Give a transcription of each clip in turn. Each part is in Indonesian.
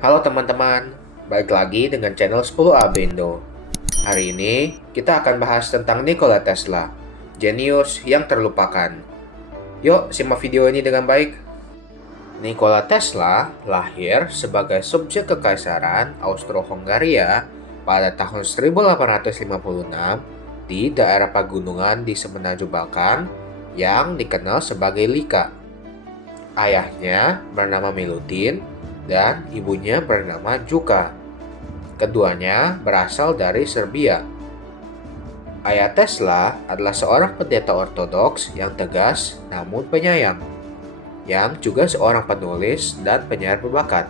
Halo teman-teman, balik lagi dengan channel 10AB Indo. Hari ini kita akan bahas tentang Nikola Tesla, jenius yang terlupakan. Yuk simak video ini dengan baik. Nikola Tesla lahir sebagai subjek kekaisaran Austro-Hongaria pada tahun 1856 di daerah pegunungan di semenanjung Balkan yang dikenal sebagai Lika. Ayahnya bernama Milutin dan ibunya bernama Juka. Keduanya berasal dari Serbia. Ayah Tesla adalah seorang pendeta ortodoks yang tegas namun penyayang, yang juga seorang penulis dan penyair berbakat.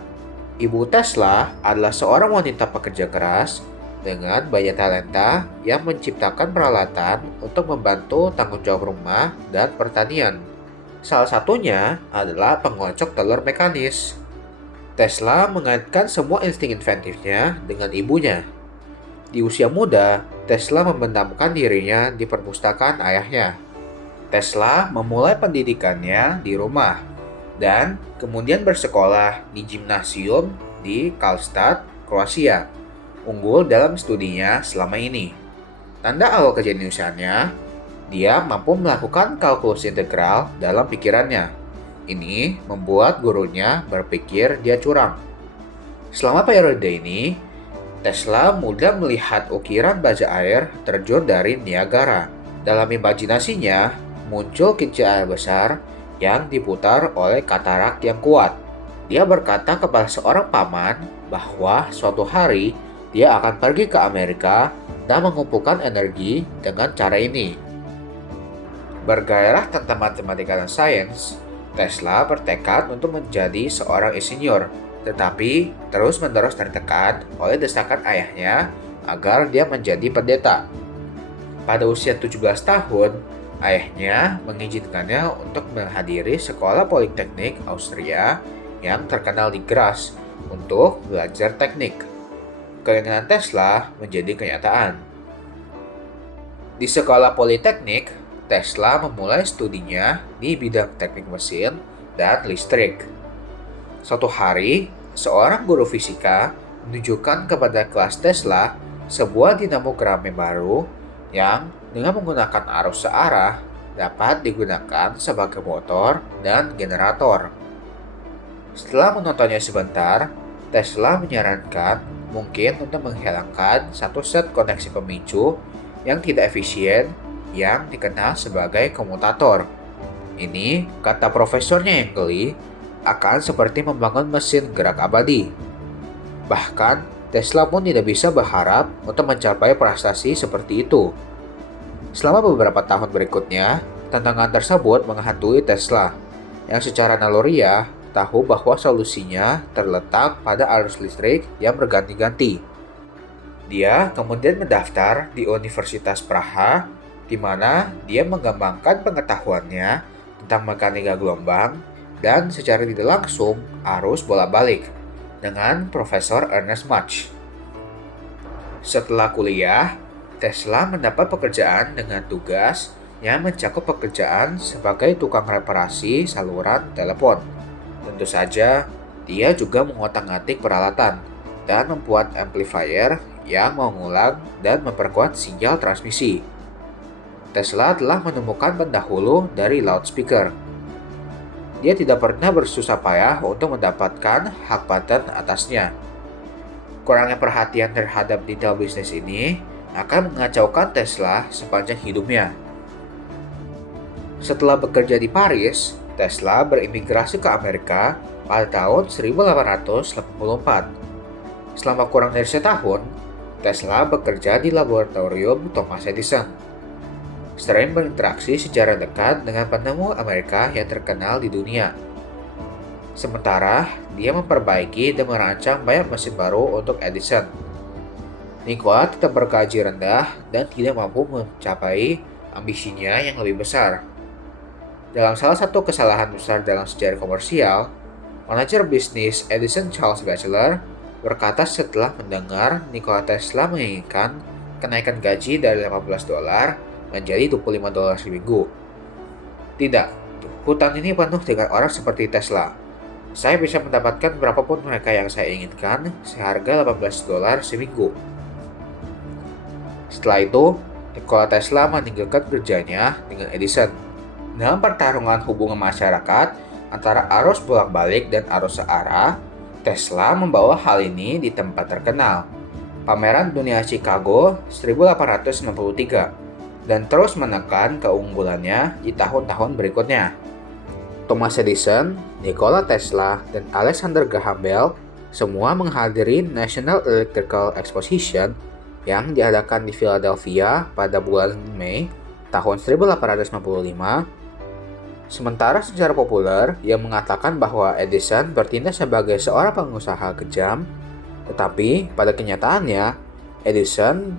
Ibu Tesla adalah seorang wanita pekerja keras dengan banyak talenta yang menciptakan peralatan untuk membantu tanggung jawab rumah dan pertanian. Salah satunya adalah pengocok telur mekanis. Tesla mengaitkan semua insting inventifnya dengan ibunya. Di usia muda, Tesla memendamkan dirinya di perpustakaan ayahnya. Tesla memulai pendidikannya di rumah dan kemudian bersekolah di gimnasium di Karlstad, Kroasia. Unggul dalam studinya selama ini. Tanda awal kejeniusannya, dia mampu melakukan kalkulus integral dalam pikirannya. Ini membuat gurunya berpikir dia curang. Selama periode ini, Tesla mudah melihat ukiran baja air terjun dari Niagara. Dalam imajinasinya, muncul kincir air besar yang diputar oleh katarak yang kuat. Dia berkata kepada seorang paman bahwa suatu hari dia akan pergi ke Amerika dan mengumpulkan energi dengan cara ini. Bergairah tentang matematika dan sains, Tesla bertekad untuk menjadi seorang insinyur, tetapi terus-menerus tertekan oleh desakan ayahnya agar dia menjadi pendeta. Pada usia 17 tahun, ayahnya mengizinkannya untuk menghadiri sekolah politeknik Austria yang terkenal di Graz untuk belajar teknik. Keinginan Tesla menjadi kenyataan. Di sekolah politeknik, Tesla memulai studinya di bidang teknik mesin dan listrik. Suatu hari, seorang guru fisika menunjukkan kepada kelas Tesla sebuah dinamogram baru yang dengan menggunakan arus searah dapat digunakan sebagai motor dan generator. Setelah menontonnya sebentar, Tesla menyarankan mungkin untuk menghilangkan satu set koneksi pemicu yang tidak efisien yang dikenal sebagai komutator. Ini, kata profesornya yang geli, akan seperti membangun mesin gerak abadi. Bahkan, Tesla pun tidak bisa berharap untuk mencapai prestasi seperti itu. Selama beberapa tahun berikutnya, tantangan tersebut menghantui Tesla, yang secara naluriah tahu bahwa solusinya terletak pada arus listrik yang berganti-ganti. Dia kemudian mendaftar di Universitas Praha, di mana dia mengembangkan pengetahuannya tentang mekanika gelombang dan secara tidak langsung arus bola-balik dengan Profesor Ernest Mach. Setelah kuliah, Tesla mendapat pekerjaan dengan tugas yang mencakup pekerjaan sebagai tukang reparasi saluran telepon. Tentu saja, dia juga mengotak-atik peralatan dan membuat amplifier yang mengulang dan memperkuat sinyal transmisi. Tesla telah menemukan pendahulu dari loudspeaker. Dia tidak pernah bersusah payah untuk mendapatkan hak paten atasnya. Kurangnya perhatian terhadap detail bisnis ini akan mengacaukan Tesla sepanjang hidupnya. Setelah bekerja di Paris, Tesla berimigrasi ke Amerika pada tahun 1884. Selama kurang dari setahun, Tesla bekerja di laboratorium Thomas Edison. Sering berinteraksi secara dekat dengan penemu Amerika yang terkenal di dunia. Sementara, dia memperbaiki dan merancang banyak mesin baru untuk Edison. Nikola tetap bergaji rendah dan tidak mampu mencapai ambisinya yang lebih besar. Dalam salah satu kesalahan besar dalam sejarah komersial, manajer bisnis Edison Charles Batchelor berkata setelah mendengar Nikola Tesla menginginkan kenaikan gaji dari $15 menjadi $25 seminggu. Tidak, hutan ini penuh dengan orang seperti Tesla. Saya bisa mendapatkan berapapun mereka yang saya inginkan seharga $18 seminggu. Setelah itu, Nikola Tesla meninggalkan kerjanya dengan Edison. Dalam pertarungan hubungan masyarakat antara arus bolak-balik dan arus searah, Tesla membawa hal ini di tempat terkenal, Pameran Dunia Chicago 1893, dan terus menekan keunggulannya di tahun-tahun berikutnya. Thomas Edison, Nikola Tesla, dan Alexander Graham Bell semua menghadiri National Electrical Exposition yang diadakan di Philadelphia pada bulan Mei tahun 1855. Sementara sejarah populer yang mengatakan bahwa Edison bertindak sebagai seorang pengusaha kejam, tetapi pada kenyataannya Edison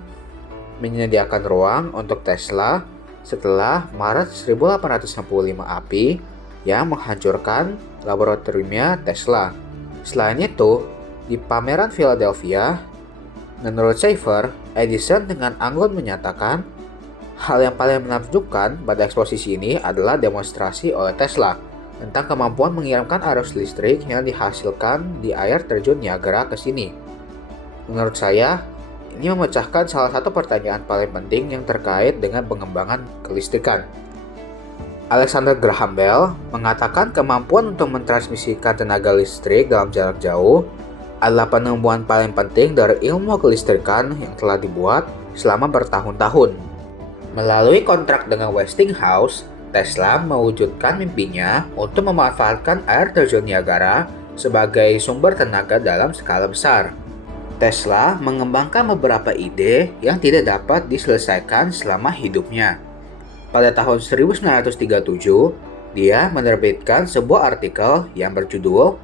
menyediakan ruang untuk Tesla setelah Maret 1865 api yang menghancurkan laboratoriumnya Tesla. Selain itu, di pameran Philadelphia, menurut Schaefer, Edison dengan anggun menyatakan hal yang paling menakjubkan pada eksposisi ini adalah demonstrasi oleh Tesla tentang kemampuan mengirimkan arus listrik yang dihasilkan di air terjun Niagara ke sini. Menurut saya, ini memecahkan salah satu pertanyaan paling penting yang terkait dengan pengembangan kelistrikan. Alexander Graham Bell mengatakan kemampuan untuk mentransmisikan tenaga listrik dalam jarak jauh adalah penemuan paling penting dari ilmu kelistrikan yang telah dibuat selama bertahun-tahun. Melalui kontrak dengan Westinghouse, Tesla mewujudkan mimpinya untuk memanfaatkan air terjun Niagara sebagai sumber tenaga dalam skala besar. Tesla mengembangkan beberapa ide yang tidak dapat diselesaikan selama hidupnya. Pada tahun 1937, dia menerbitkan sebuah artikel yang berjudul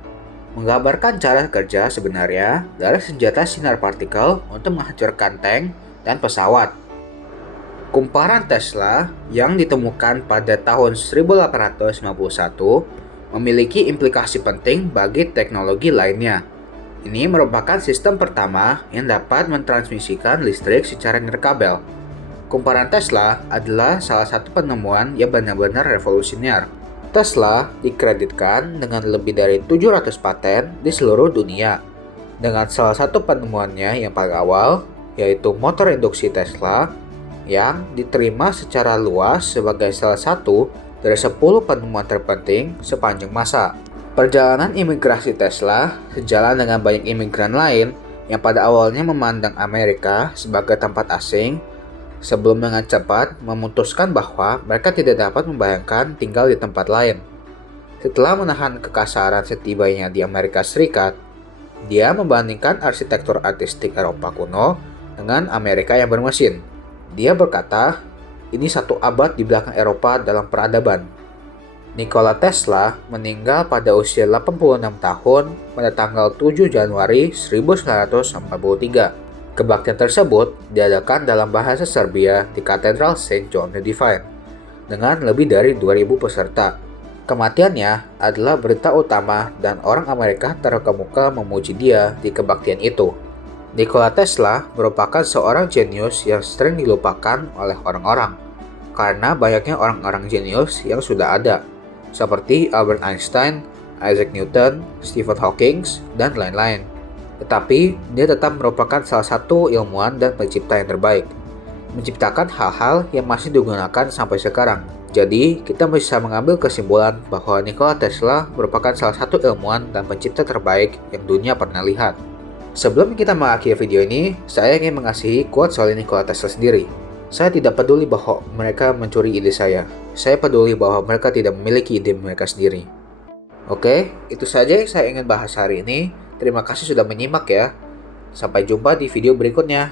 menggambarkan cara kerja sebenarnya dari senjata sinar partikel untuk menghancurkan tank dan pesawat. Kumparan Tesla yang ditemukan pada tahun 1891 memiliki implikasi penting bagi teknologi lainnya. Ini merupakan sistem pertama yang dapat mentransmisikan listrik secara nirkabel. Kumparan Tesla adalah salah satu penemuan yang benar-benar revolusioner. Tesla dikreditkan dengan lebih dari 700 paten di seluruh dunia. Dengan salah satu penemuannya yang paling awal, yaitu motor induksi Tesla, yang diterima secara luas sebagai salah satu dari 10 penemuan terpenting sepanjang masa. Perjalanan imigrasi Tesla sejalan dengan banyak imigran lain yang pada awalnya memandang Amerika sebagai tempat asing, sebelum dengan cepat memutuskan bahwa mereka tidak dapat membayangkan tinggal di tempat lain. Setelah menahan kekasaran setibanya di Amerika Serikat, dia membandingkan arsitektur artistik Eropa kuno dengan Amerika yang bermesin. Dia berkata, ini satu abad di belakang Eropa dalam peradaban. Nikola Tesla meninggal pada usia 86 tahun pada tanggal 7 Januari 1943. Kebaktian tersebut diadakan dalam bahasa Serbia di Katedral Saint John the Divine dengan lebih dari 2.000 peserta. Kematiannya adalah berita utama dan orang Amerika terkemuka memuji dia di kebaktian itu. Nikola Tesla merupakan seorang jenius yang sering dilupakan oleh orang-orang karena banyaknya orang-orang jenius yang sudah ada, seperti Albert Einstein, Isaac Newton, Stephen Hawking, dan lain-lain. Tetapi, dia tetap merupakan salah satu ilmuwan dan pencipta yang terbaik, menciptakan hal-hal yang masih digunakan sampai sekarang. Jadi, kita bisa mengambil kesimpulan bahwa Nikola Tesla merupakan salah satu ilmuwan dan pencipta terbaik yang dunia pernah lihat. Sebelum kita mengakhiri video ini, saya ingin mengasihi quote soal Nikola Tesla sendiri. Saya tidak peduli bahwa mereka mencuri ide saya. Saya peduli bahwa mereka tidak memiliki ide mereka sendiri. Oke, itu saja yang saya ingin bahas hari ini. Terima kasih sudah menyimak ya. Sampai jumpa di video berikutnya.